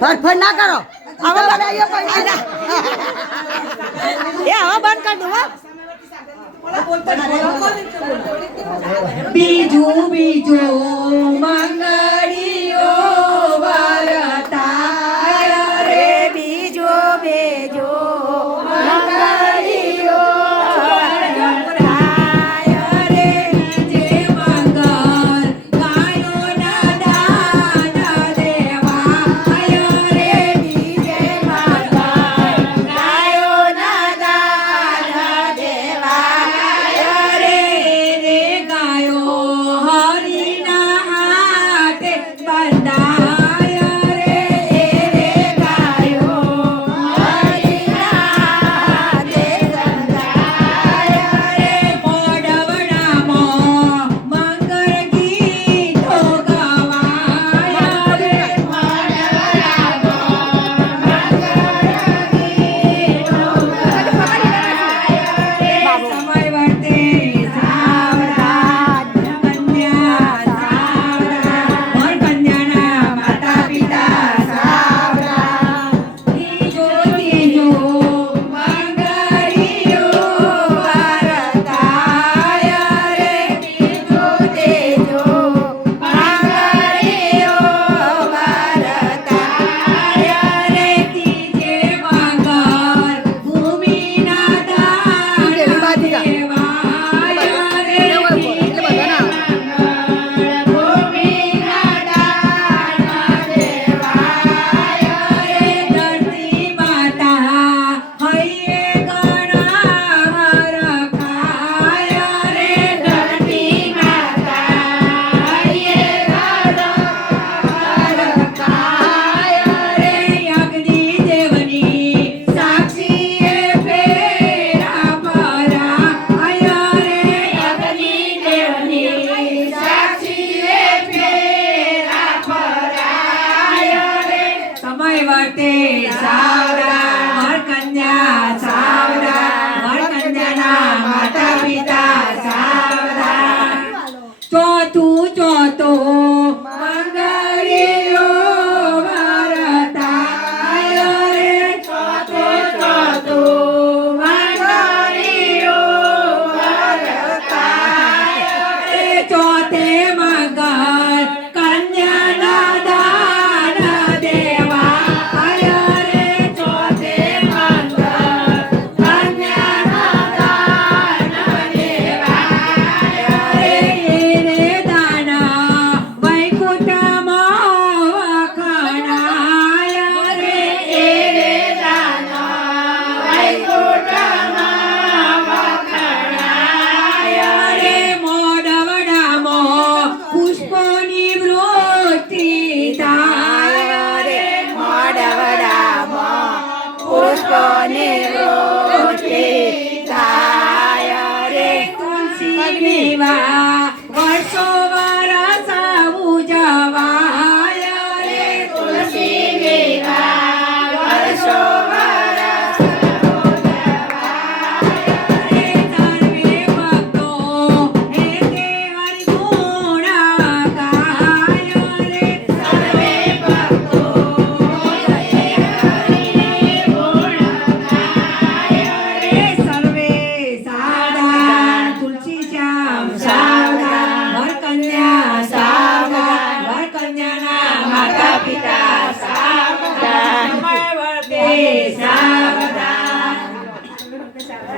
ફટ ના કરો હવે બનાવીએ પૈસા એ હવે બંધ કર દો બીજું બીજું મંગળીઓ વરતાય રે બીજો બેજો મંગળીઓ વરતાય રે જે મંગળ ગાયોના દાન દેવાય રે બીજે મંગળ ગાયોના દાન દેવાય રે રે ગાયો હરિના હાથે બંધાય રે રે ગાયો હરિના હાથે બંધાય રે મોડવડામાં મંગળ ગીતો ગવાય રે સમય વર્તે સાવધાન કન્યા સાવધાન મોર કન્યાના માતા પિતા સાવધાન ત્રીજો ત્રીજો મંગળીઓ વરતાય રે બીજો તેજો મંગળીઓ વરતાય રે ત્રીજે મંગળ ભૂમિના દાન દેવાય રે ધરતી માતા હૈયે ગણા રખાય રે ધરતી માતા હૈયે ગણા રખાય રે અગ્નિ દેવની સાક્ષીએ ફેરા પરાય રે અગ્નિ દેવની સાક્ષીએ ફેરા પરાય રે સમય વર્તે સાવધાન વર કન્યા સાવધાન વર કન્યાના માતા પિતા સાવધાન ચોથું મંગળીઓ વરતાય રે ચોથું મંગળીઓ વરતાય રે ચોથે મંગળ કન્યાના દાન દેવાય રે ચોથે મંગળ કન્યાના દાન દેવાય રે દાના વૈકુંઠમાં વખણાય રે દાના વૈકુંઠમાં વખણાય રે મોડવડામાં પુષ્પોની વૃષ્ટિ થાય રે મોડવડામાં પુષ્પોની વૃષ્ટિ થાય રે તુલસી વિવાહ